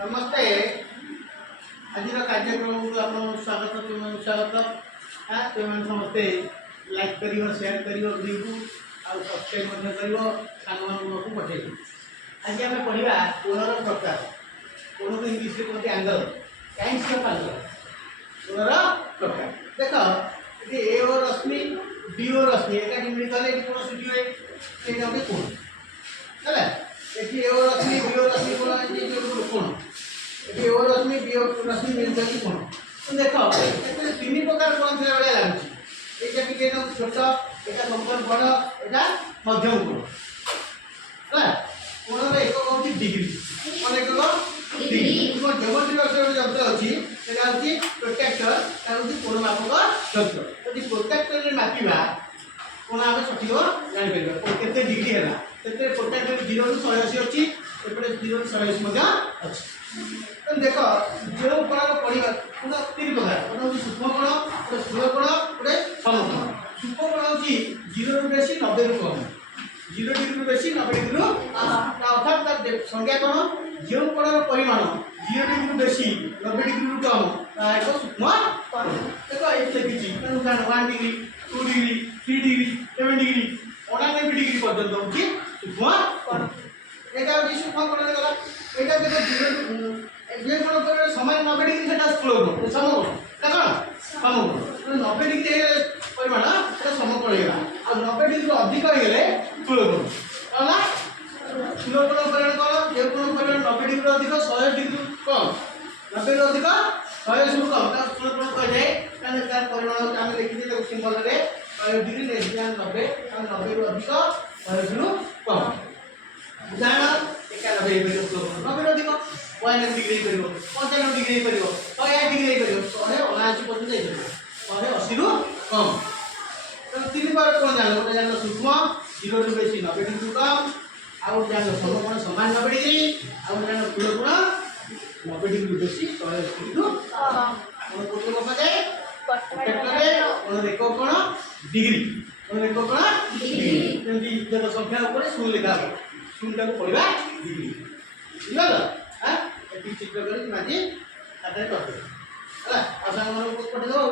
समस्ते आज कार्यक्रम को आप स्वागत स्वागत हाँ तुम समस्ते लाइक कर शेयर कर वीडियो आउ सब्सक्राइब कर पठे आज आम पढ़ा कोणर प्रकार कोण को इंग्लीश में कहते एंगल काइंड्स ऑफ एंगल कोणर प्रकार देख ये ए ओ रश्मि बी ओ रश्मि एका मिलते कौन सृष्टि हुए ये गोटे कोण है ये ए ओ रश्मि बी ओ रश्मि कोण ये ओ रश्मि बी ओ रश्मि मिलते कोण तो देख तीन प्रकार कोण थे भाई लगुच ये टिके छोट एटा संपर्क बड़ एटा मध्यम कोण है कोण एक कौन डिग्री कौन एक डिग्री ज्योमेट्री बक्स जंत्र अच्छी से प्रोटेक्टर कोण मापक यंत्र यदि प्रोटेक्टर मापा कोण आम सठिक जापर के डिग्री है प्रोटेक्टर 0 ରୁ 180 अच्छी एपटे 0 ରୁ 180 अच्छी तो देख जो कोण पढ़ा कोण तीन प्रकार गोटे हूँ सूक्ष्म कोण गोटे स्थूल कोण गोटे समकोण सूक्ष्म कोण हूँ 0 ରୁ बेसी 90 ରୁ कम 0 डिग्री रू बेसी 90 डिग्री रू अर्थात संज्ञा कोण जो कोणर परिमाण 0 डिग्री रू बेसी 90 डिग्री रू कम एक सूक्ष्म कोण देख ये लिखी 1 degree 2 degree 3 degree 7 degree 99 degree पर्यंत हूँ सूक्ष्म कोण यहाँ हूँ सूक्ष्म कोण गला यहाँ देख जे कोण पर समान 90 डिग्री से स्थूल कोण समकोण कौन समकोण 90 डिग्री परिमाण समकोण होगा आ 90 डिग्री अधिक हो गले स्थूल कोण होला स्थूल कोण परिमाण कौन जे कोण परिमाण 90 डिग्री अधिक 100 डिग्री कम 90 रू अधिक 100 से कम ता स्थूल कोण कह जाए ताने तार परिमाण आम लिखि दे सिंबल रे 100 डिग्री ले 90 90 रू अधिक 100 रू कम उदाहरण 91 90 रू अधिक 1 डिग्री करिवो 95 डिग्री करिवो 108 डिग्री करिवो 179 पर्यंत जाइबो 180 रू कम तो तीन बार कोण जानो गोटे जानो सूक्ष्म 0 रू बेसी 90 डिग्री कम आउ जानो समकोण समान 90 डिग्री आउ जानो स्थूल कोण 90 डिग्री बेसी 180 डिग्री रू कोण कोण को जाए प्रोटेक्टर कोण देखो कोण डिग्री कोण देखो कोण डिग्री जेंति जब संख्या ऊपर शून्य लिखा हो शून्य को पढ़िबा डिग्री बुझल हां चित्र करी माजी खाते करते है आसान मन को पढ़े दो।